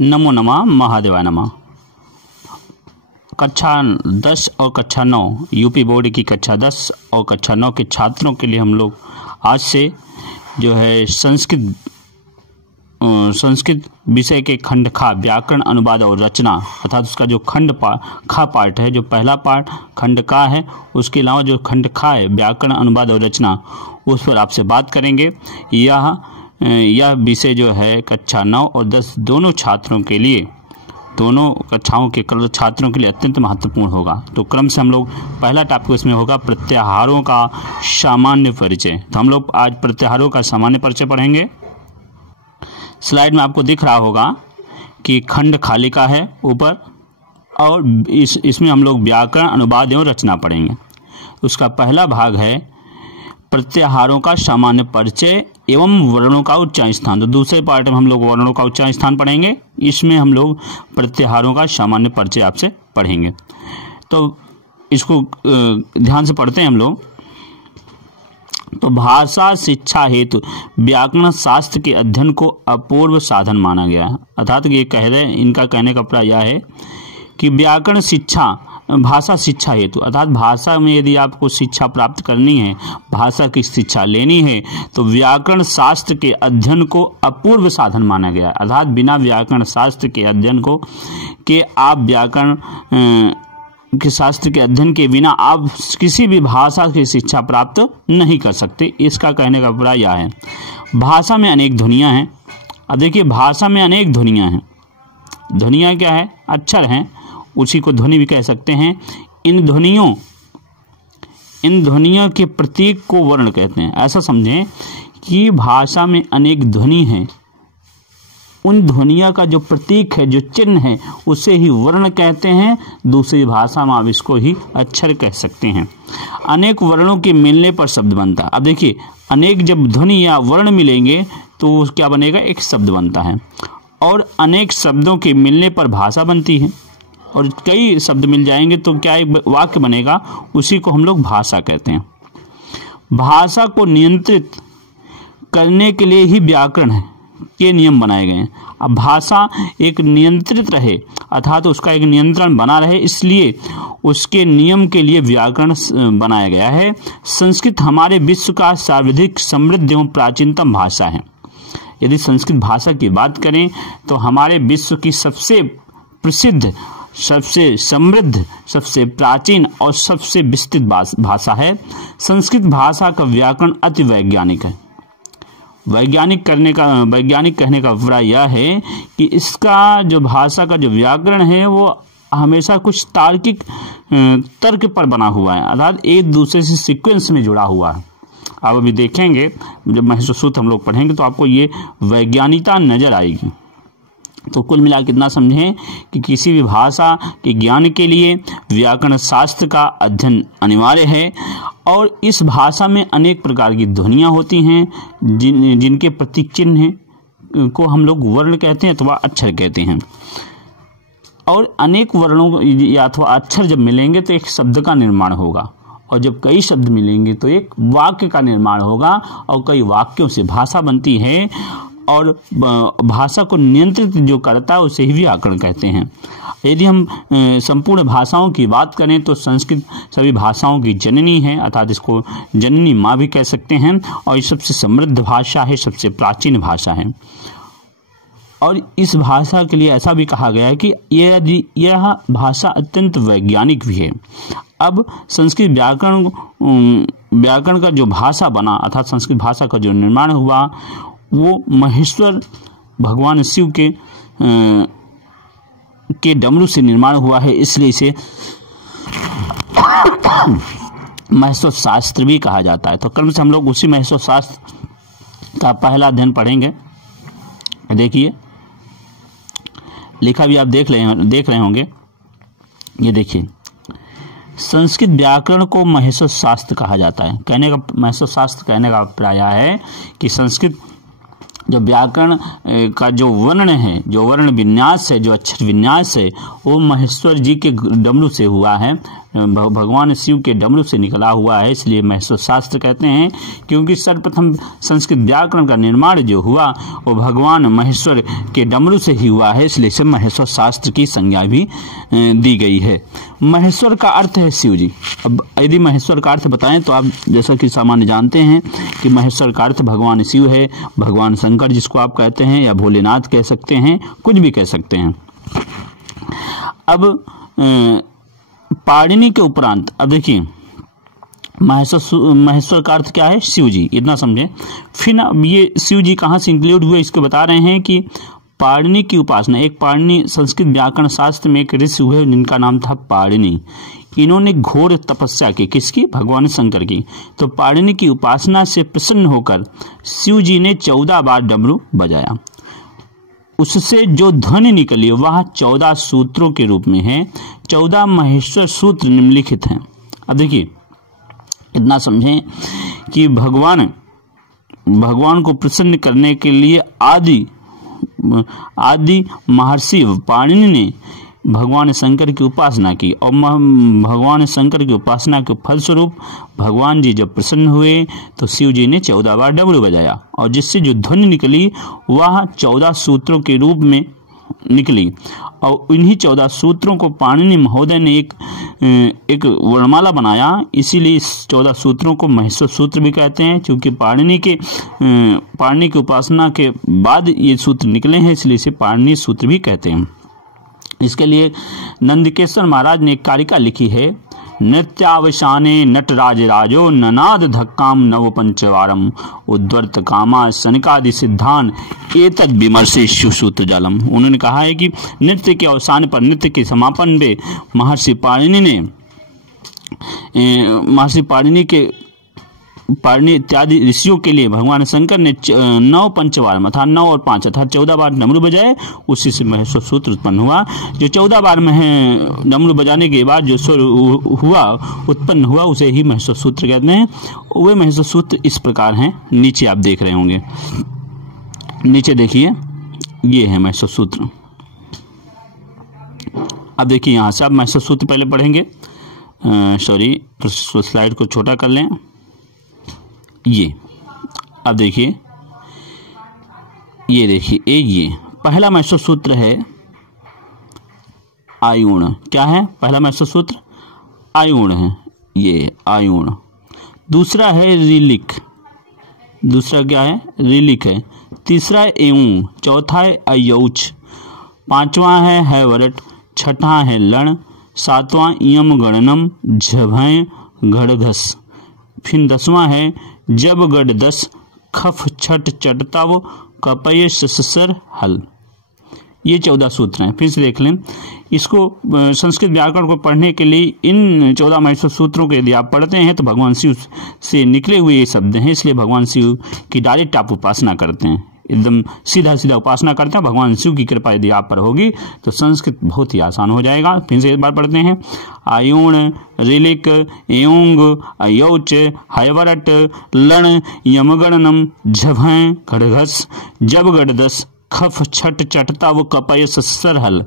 नमो नमः महादेवाय नमः। कक्षा 10 और कक्षा 9 यूपी बोर्ड की कक्षा 10 और कक्षा 9 के छात्रों के लिए हम लोग आज से जो है संस्कृत विषय के खंड खा व्याकरण अनुवाद और रचना अर्थात उसका जो खा पार्ट है, जो पहला पार्ट खंड का है, उसके अलावा जो खंड खा है व्याकरण अनुवाद और रचना, उस पर आपसे बात करेंगे। यह विषय जो है कक्षा 9 और 10 दोनों छात्रों के लिए, दोनों कक्षाओं के छात्रों के लिए अत्यंत महत्वपूर्ण होगा। तो क्रम से हम लोग पहला टॉपिक इसमें होगा प्रत्याहारों का सामान्य परिचय। तो हम लोग आज प्रत्याहारों का सामान्य परिचय पढ़ेंगे। स्लाइड में आपको दिख रहा होगा कि खंड खालिका है ऊपर, और इसमें हम लोग व्याकरण अनुवाद एवं रचना पढ़ेंगे। उसका पहला भाग है प्रत्याहारों का सामान्य परिचय एवं वर्णों का उच्चारण स्थान। तो दूसरे पार्ट में हम लोग वर्णों का उच्चारण स्थान पढ़ेंगे, इसमें हम लोग प्रत्याहारों का सामान्य परिचय आपसे पढ़ेंगे। तो इसको ध्यान से पढ़ते हैं हम लोग। तो भाषा शिक्षा हेतु व्याकरण शास्त्र के अध्ययन को अपूर्व साधन माना गया है। अर्थात ये कह रहे हैं, इनका कहने का अभिप्राय यह है कि व्याकरण शिक्षा भाषा शिक्षा हेतु अर्थात भाषा में यदि आपको शिक्षा प्राप्त करनी है, भाषा की शिक्षा लेनी है, तो व्याकरण शास्त्र के अध्ययन को अपूर्व साधन माना गया है। अर्थात बिना व्याकरण शास्त्र के अध्ययन के आप व्याकरण के शास्त्र के अध्ययन के बिना आप किसी भी भाषा की शिक्षा प्राप्त नहीं कर सकते। इसका कहने का अभिप्राय यह है। भाषा में अनेक ध्वनियाँ हैं। अब देखिए, भाषा में अनेक ध्वनियाँ हैं। ध्वनियाँ क्या है? अक्षर हैं, उसी को ध्वनि भी कह सकते हैं। इन ध्वनियों के प्रतीक को वर्ण कहते हैं। ऐसा समझें कि भाषा में अनेक ध्वनि हैं, उन ध्वनियों का जो प्रतीक है, जो चिन्ह है, उसे ही वर्ण कहते हैं। दूसरी भाषा में आप इसको ही अक्षर कह सकते हैं। अनेक वर्णों के मिलने पर शब्द बनता है। अब देखिए, अनेक जब ध्वनि या वर्ण मिलेंगे तो क्या बनेगा? एक शब्द बनता है। और अनेक शब्दों के मिलने पर भाषा बनती है, और कई शब्द मिल जाएंगे तो क्या एक वाक्य बनेगा, उसी को हम लोग भाषा कहते हैं। भाषा को नियंत्रित करने के लिए ही व्याकरण के नियम बनाए गए हैं। अब भाषा एक नियंत्रित रहे अर्थात उसका एक नियंत्रण बना रहे, इसलिए उसके नियम के लिए व्याकरण बनाया गया है। संस्कृत हमारे विश्व का सर्वाधिक समृद्ध एवं प्राचीनतम भाषा है। यदि संस्कृत भाषा की बात करें तो हमारे विश्व की सबसे प्रसिद्ध, सबसे समृद्ध, सबसे प्राचीन और सबसे विस्तृत भाषा है। संस्कृत भाषा का व्याकरण अति वैज्ञानिक है। वैज्ञानिक कहने का अभिप्राय यह है कि इसका जो भाषा का जो व्याकरण है वो हमेशा कुछ तार्किक तर्क पर बना हुआ है, अर्थात एक दूसरे से सीक्वेंस में जुड़ा हुआ है। आप अभी देखेंगे, जब महसूस सूत्र हम लोग पढ़ेंगे तो आपको ये वैज्ञानिकता नजर आएगी। तो कुल मिला कितना समझें कि किसी भी भाषा के ज्ञान के लिए व्याकरण शास्त्र का अध्ययन अनिवार्य है। और इस भाषा में अनेक प्रकार की ध्वनियाँ होती हैं, जिनके प्रतीक चिन्ह को हम लोग वर्ण कहते हैं अथवा अक्षर कहते हैं। और अनेक वर्णों या अथवा अक्षर जब मिलेंगे तो एक शब्द का निर्माण होगा, और जब कई शब्द मिलेंगे तो एक वाक्य का निर्माण होगा, और कई वाक्यों से भाषा बनती है। और भाषा को नियंत्रित जो करता है उसे ही व्याकरण कहते हैं। यदि हम संपूर्ण भाषाओं की बात करें तो संस्कृत सभी भाषाओं की जननी है, अर्थात इसको जननी माँ भी कह सकते हैं। और ये सबसे समृद्ध भाषा है, सबसे प्राचीन भाषा है। और इस भाषा के लिए ऐसा भी कहा गया है कि यह भाषा अत्यंत वैज्ञानिक भी है। अब संस्कृत व्याकरण का जो भाषा बना, अर्थात संस्कृत भाषा का जो निर्माण हुआ, वो महेश्वर भगवान शिव के डमरू से निर्माण हुआ है, इसलिए इसे महेश्वर शास्त्र भी कहा जाता है। तो क्रम से हम लोग उसी महेश्वर शास्त्र का पहला अध्ययन पढ़ेंगे। देखिए, लिखा भी आप देख रहे होंगे। ये देखिए, संस्कृत व्याकरण को महेश्वर शास्त्र कहा जाता है। महेश्वर शास्त्र कहने का अभिप्राय है कि संस्कृत जो व्याकरण का जो वर्ण है, जो वर्ण विन्यास है, जो अक्षर विन्यास है, वो महेश्वर जी के डमरू से हुआ है। भगवान शिव के डमरू से निकला हुआ है, इसलिए महेश्वर शास्त्र कहते हैं। क्योंकि सर्वप्रथम संस्कृत व्याकरण का निर्माण जो हुआ वो भगवान महेश्वर के डमरू से ही हुआ है, इसलिए इसे महेश्वर शास्त्र की संज्ञा भी दी गई है। महेश्वर का अर्थ है शिव जी। अब यदि महेश्वर का अर्थ बताएं तो आप जैसा कि सामान्य जानते हैं कि महेश्वर का अर्थ भगवान शिव है, भगवान शंकर जिसको आप कहते हैं, या भोलेनाथ कह सकते हैं, कुछ भी कह सकते हैं। अब पाणिनि के उपरांत अब देखिए महेश्वर का अर्थ क्या है? शिव जी, इतना समझे। फिर अब ये शिव जी कहाँ से इंक्लूड हुए इसको बता रहे हैं कि पाणिनि की उपासना, एक पाणिनि संस्कृत व्याकरण शास्त्र में एक ऋषि हुए जिनका नाम था पाणिनि। इन्होंने घोर तपस्या की, किसकी? भगवान शंकर की। तो पाणिनि की उपासना से प्रसन्न होकर शिव जी ने 14 बार डमरू बजाया। उससे जो ध्वनि निकली वह 14 सूत्रों के रूप में है। 14 महेश्वर सूत्र निम्नलिखित हैं। अब देखिए इतना समझें कि भगवान को प्रसन्न करने के लिए आदि महर्षि पाणिनि ने भगवान शंकर की उपासना की, और भगवान शंकर की उपासना के फलस्वरूप भगवान जी जब प्रसन्न हुए तो शिव जी ने 14 बार डमरू बजाया, और जिससे जो ध्वनि निकली वह 14 सूत्रों के रूप में निकली। और इन्हीं 14 सूत्रों को पाणिनि महोदय ने एक वर्णमाला बनाया, इसीलिए इस 14 सूत्रों को महेश्वर सूत्र भी कहते हैं। क्योंकि पाणिनि की उपासना के बाद ये सूत्र निकले हैं, इसलिए इसे पाणिनि सूत्र भी कहते हैं। इसके लिए नंदकेश्वर महाराज ने एक कारिका लिखी है, नृत्यावसाने नटराज राजो ननाद धक्काम नव पंचवारम उद्वर्त कामा सनकादि सिद्धान एतद विमर्शे सूत्र जालम। उन्होंने कहा है कि नृत्य के अवसान पर, नृत्य के समापन में महर्षि पाणिनि इत्यादि ऋषियों के लिए भगवान शंकर ने 9 पंचवार अर्थात 9 और 5 अर्थात 14 बार डमरू बजाए, उसी से महेश्वर सूत्र उत्पन्न हुआ। जो 14 बार में डमरू बजाने के बाद जो स्वर उत्पन्न हुआ उसे ही महेश्वर सूत्र कहते हैं। वे महेश्वर सूत्र इस प्रकार हैं, नीचे आप देख रहे होंगे। नीचे देखिए ये है महेश्वर सूत्र। अब देखिए यहाँ से आप महेश्वर सूत्र पहले पढ़ेंगे, स्लाइड को छोटा कर लें। ये अब देखिए, ये पहला महेश्वर सूत्र है आयुण। क्या है पहला महेश्वर सूत्र? आयुण है, ये आयुण। दूसरा है रिलिक, दूसरा क्या है? रिलिक है। तीसरा है एऊं, चौथा है अयौच, पांचवा है हैवरट, छठा है लण, सातवां यम गणनम झभय घड़घस, फिर 10वां है जब गढ़ 10 खफ छठ चटताव कपय ससर हल। ये 14 सूत्र हैं। फिर से देख लें इसको। संस्कृत व्याकरण को पढ़ने के लिए इन 14 महेश्वर सूत्रों को यदि आप पढ़ते हैं तो भगवान शिव से निकले हुए ये शब्द हैं, इसलिए भगवान शिव की डायरेक्ट आप उपासना करते हैं, एकदम सीधा उपासना करते हैं। भगवान शिव की कृपा यदि आप पर होगी तो संस्कृत बहुत ही आसान हो जाएगा। फिर से एक बार पढ़ते हैं। आयुण, रिलिक, एऊंग, अयौच, हैवरट, लण, यमगणनम, झभय घड़घस, जब गढ़ 10 खफ छठ चटता व कपय सस्सर हल।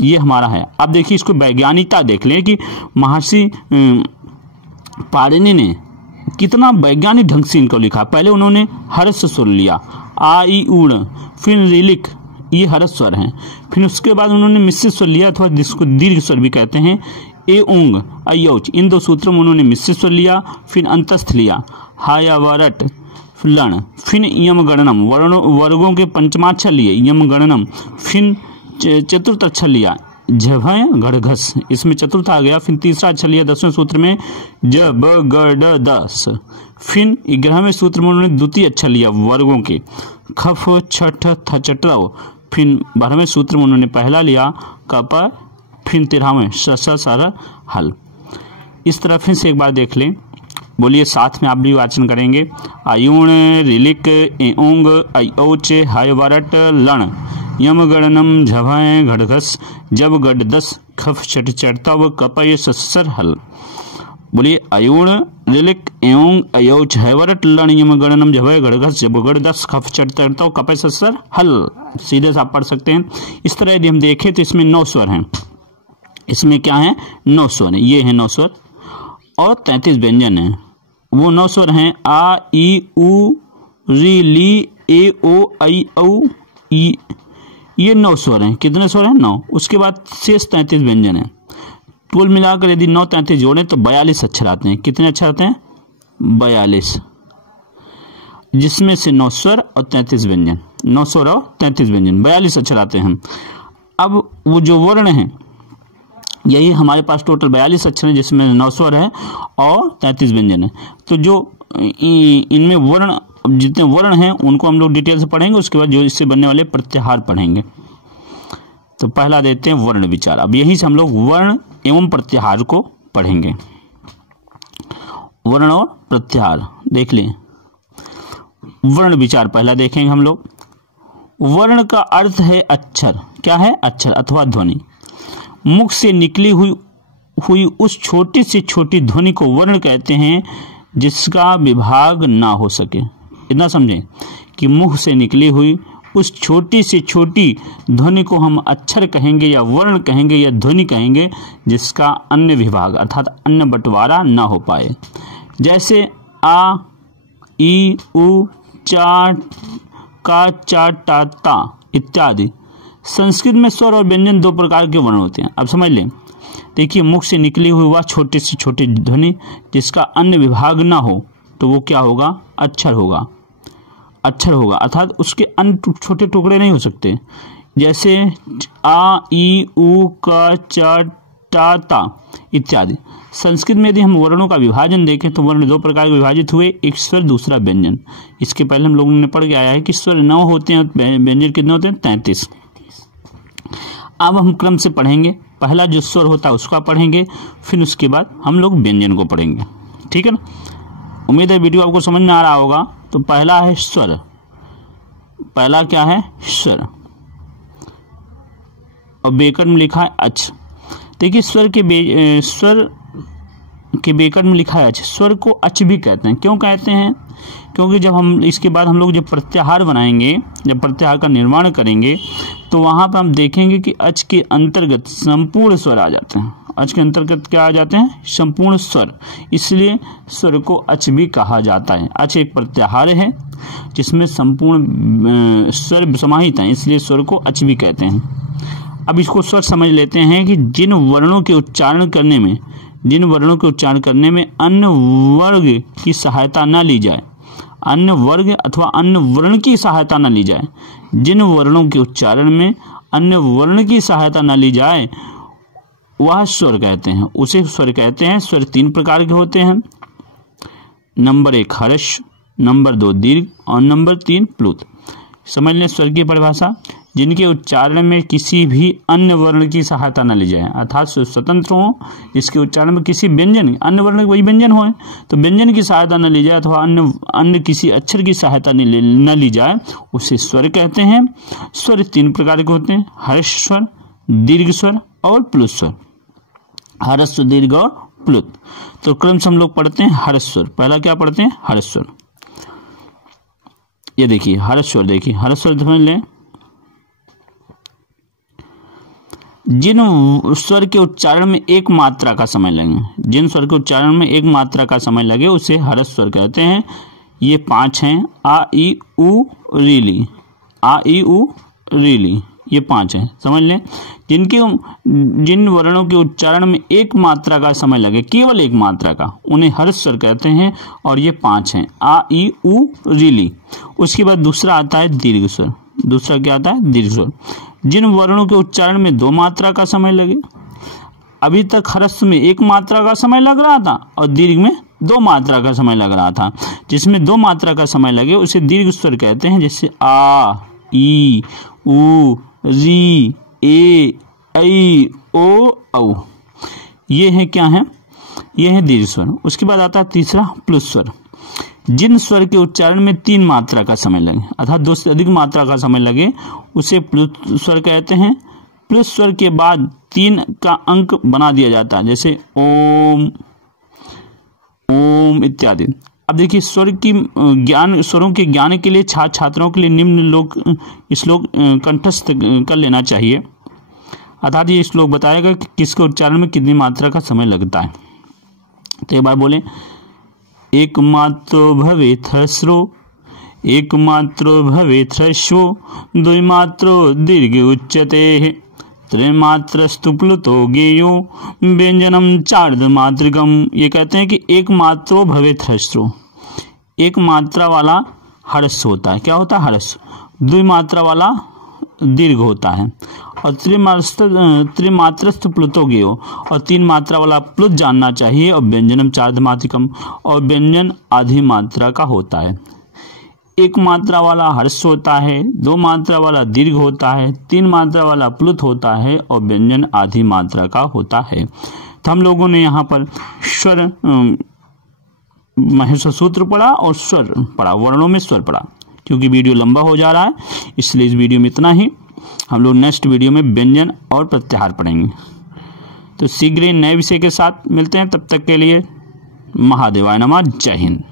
ये हमारा है। अब देखिए इसको वैज्ञानिकता देख लें कि महर्षि पाणिनि ने कितना वैज्ञानिक ढंग से इनको लिखा। पहले उन्होंने हर्ष स्वर लिया, आ ई ऊण, फिर रिलिक, ये हर्ष स्वर हैं। फिर उसके बाद उन्होंने मिश्रित स्वर लिया अथवा जिसको दीर्घ स्वर भी कहते हैं, ए ऊंग, अयौच, इन 2 सूत्रों में उन्होंने मिश्रित स्वर लिया। फिर अंतस्थ लिया, हायावरट, लण, फिर यम गणनम, वर्गों के पंचमाक्षर लिए यम गणनम, फिर चतुर्थ अक्षर लिया झभय घड़घस, इसमें चतुर्थ आ गया। फिर तीसरा अक्षर लिया 10वें सूत्र में जब गढ़ 10, फिर 11वें सूत्र में उन्होंने द्वितीय अक्षर लिया वर्गों के खफ छठ थचटव, फिर 12वें सूत्र में उन्होंने पहला लिया कप, फिर 13वें सर हल। इस तरह फिर से एक बार देख लें, बोलिए साथ में आप भी वाचन करेंगे। आयुण, रिलिक, एऊंग, अयौच, हैवरट, लण, यमगणनम, झभय घड़घस, जब गढ़ 10 खफ छठ चटताव कपय सस्सर हल। बोलिए आयुण, रिलिक, एऊंग, अयौच, हैवरट, लण, यमगणनम, झभय घड़घस, जब गढ़ 10 खफ छठ चटताव कपय सस्सर हल। सीधे से आप पढ़ सकते हैं। इस तरह यदि हम देखें तो इसमें 9 स्वर हैं। इसमें क्या है, 9 स्वर है, ये है 9 स्वर और 33 व्यंजन है। वो 9 स्वर हैं आ ई उ री ली ए ओ आई औ ई, ये 9 स्वर हैं। कितने स्वर हैं, 9। उसके बाद शेष 33 व्यंजन है। कुल मिलाकर यदि 9 33 जोड़ें तो 42 अक्षर आते हैं। कितने अक्षर आते हैं, 42, जिसमें से 9 स्वर और 33 व्यंजन, 9 स्वर और 33 व्यंजन, 42 अक्षर आते हैं। अब वो जो वर्ण हैं, यही हमारे पास टोटल 42 अक्षर हैं, जिसमें 9 स्वर है और 33 व्यंजन है। तो जो इनमें वर्ण, जितने वर्ण हैं उनको हम लोग डिटेल से पढ़ेंगे, उसके बाद जो इससे बनने वाले प्रत्याहार पढ़ेंगे। तो पहला देते हैं वर्ण विचार। अब यही से हम लोग वर्ण एवं प्रत्याहार को पढ़ेंगे। वर्ण और प्रत्याहार देख लें। वर्ण विचार पहला देखेंगे हम लोग। वर्ण का अर्थ है अक्षर, क्या है, अक्षर अथवा ध्वनि। मुख से निकली हुई उस छोटी से छोटी ध्वनि को वर्ण कहते हैं जिसका विभाग ना हो सके। इतना समझें कि मुख से निकली हुई उस छोटी से छोटी ध्वनि को हम अक्षर कहेंगे या वर्ण कहेंगे या ध्वनि कहेंगे जिसका अन्य विभाग अर्थात अन्य बंटवारा ना हो पाए। जैसे आ ई उ चा का चा टा ता इत्यादि। संस्कृत में स्वर और व्यंजन 2 प्रकार के वर्ण होते हैं। अब समझ लें, देखिए मुख से निकली हुई वह छोटी से छोटी ध्वनि जिसका अन्य विभाग ना हो तो वो क्या होगा, अक्षर होगा। अक्षर होगा अर्थात उसके अन्य छोटे टुकड़े नहीं हो सकते। जैसे आ ई उ का चा टा ता इत्यादि। संस्कृत में यदि हम वर्णों का विभाजन देखें तो वर्ण 2 प्रकार के विभाजित हुए, एक स्वर दूसरा व्यंजन। इसके पहले हम लोगों ने पढ़ के आया है कि स्वर 9 होते हैं और व्यंजन कितने होते हैं, 33। अब हम क्रम से पढ़ेंगे। पहला जो स्वर होता है उसका पढ़ेंगे, फिर उसके बाद हम लोग व्यंजन को पढ़ेंगे, ठीक है ना। उम्मीद है वीडियो आपको समझ में आ रहा होगा। तो पहला है स्वर। पहला क्या है, स्वर, और ब्रैकेट में लिखा है अच। देखिए स्वर के ब्रैकेट में लिखा है अच। स्वर को अच भी कहते हैं। क्यों कहते हैं, क्योंकि जब हम इसके बाद हम लोग जब प्रत्याहार बनाएंगे, जब प्रत्याहार का निर्माण करेंगे तो वहां पर हम देखेंगे कि अच के अंतर्गत संपूर्ण स्वर आ जाते हैं। अच के अंतर्गत क्या आ जाते हैं, संपूर्ण स्वर। इसलिए स्वर को अच भी कहा जाता है। अच एक प्रत्याहार है जिसमें संपूर्ण स्वर समाहित हैं, इसलिए स्वर को अच भी कहते हैं। अब इसको स्वर समझ लेते हैं कि जिन वर्णों के उच्चारण करने में अन्य वर्ग की सहायता न ली जाए, अन्य वर्ग अथवा अन्य वर्ण की सहायता न ली जाए, जिन वर्णों के उच्चारण में अन्य वर्ण की सहायता न ली जाए वह स्वर कहते हैं, उसे स्वर कहते हैं। स्वर 3 प्रकार के होते हैं। नंबर 1 हर्ष, नंबर 2 दीर्घ और नंबर 3 प्लुत। समझ लें स्वर की परिभाषा, जिनके उच्चारण में किसी भी अन्य वर्ण की सहायता न ली जाए, अर्थात स्वतंत्र हो, जिसके उच्चारण में किसी व्यंजन, अन्य वर्ण वही व्यंजन हो तो व्यंजन की सहायता न ली जाए अथवा अन्य किसी अक्षर की सहायता न ली जाए, उसे स्वर कहते हैं। स्वर 3 प्रकार के होते हैं, हर्ष स्वर, दीर्घ स्वर और प्लुत स्वर। हर्ष, दीर्घ और प्लुत। तो क्रम से हम लोग पढ़ते हैं हर्ष स्वर। पहला क्या पढ़ते हैं, हर्ष स्वर। ये देखिए हर्ष स्वर, देखिए हर्ष स्वर समझ लें। जिन स्वर के उच्चारण में एक मात्रा का समय लगे, जिन स्वर के उच्चारण में एक मात्रा का समय लगे उसे हर्ष स्वर कहते हैं। ये 5 हैं, आ ई उ री ली, आ ई उ री ली, ये 5 हैं। समझ लें, जिन वर्णों के उच्चारण में एक मात्रा का समय लगे, केवल एक मात्रा का, उन्हें हर्ष स्वर कहते हैं। और ये 5 हैं, आ ई उ री ली। उसके बाद दूसरा आता है दीर्घ स्वर। दूसरा क्या आता है, दीर्घ स्वर। जिन वर्णों के उच्चारण में 2 मात्रा का समय लगे, अभी तक हर्ष में 1 मात्रा का समय लग रहा था और दीर्घ में 2 मात्रा का समय लग रहा था, जिसमें 2 मात्रा का समय लगे उसे दीर्घ स्वर कहते हैं। जैसे आ ई उ री ए ऐ ओ औ, ये है क्या है, ये है दीर्घ स्वर। उसके बाद आता है तीसरा प्लुत स्वर। जिन स्वर के उच्चारण में 3 मात्रा का समय लगे, अर्थात 2 से अधिक मात्रा का समय लगे, उसे प्लुत स्वर कहते हैं। प्लुत स्वर के बाद 3 का अंक बना दिया जाता है, जैसे ओम, ओम इत्यादि। अब देखिए स्वर की स्वरों के ज्ञान के लिए छात्रों के लिए निम्न श्लोक कंठस्थ कर लेना चाहिए। अर्थात ये श्लोक बताएगा कि किसके उच्चारण में कितनी मात्रा का समय लगता है। तो एक बार बोले, एक मात्रो भवेत् ह्रस्वो, एक मात्रो भवेत् ह्रस्वो, द्विमात्रो दीर्घ उच्यते, त्रिमात्रस्तु प्लुतो गेयो, व्यंजनम चार्धमात्रिकम। ये कहते हैं कि एक मात्रो भवेत् ह्रस्वो, एक मात्रा वाला हर्ष होता है। क्या होता है? हर्ष। द्विमात्रा वाला दीर्घ होता है, और त्रिमात्रस्थ प्लुतो गेयो, और तीन मात्रा वाला प्लुत जानना चाहिए, और व्यंजनम चार्धमात्रिकम, और व्यंजन आधी मात्रा का होता है। एक मात्रा वाला हर्ष होता है, दो मात्रा वाला दीर्घ होता है, तीन मात्रा वाला प्लुत होता है, और व्यंजन आधी मात्रा का होता है। तो हम लोगों ने यहाँ पर स्वर महेश्वर सूत्र पढ़ा और स्वर पढ़ा, वर्णों में स्वर पढ़ा। क्योंकि वीडियो लंबा हो जा रहा है इसलिए इस वीडियो में इतना ही। हम लोग नेक्स्ट वीडियो में व्यंजन और प्रत्याहार पढ़ेंगे। तो शीघ्र ही नए विषय के साथ मिलते हैं, तब तक के लिए महादेवाय नमः। जय हिंद।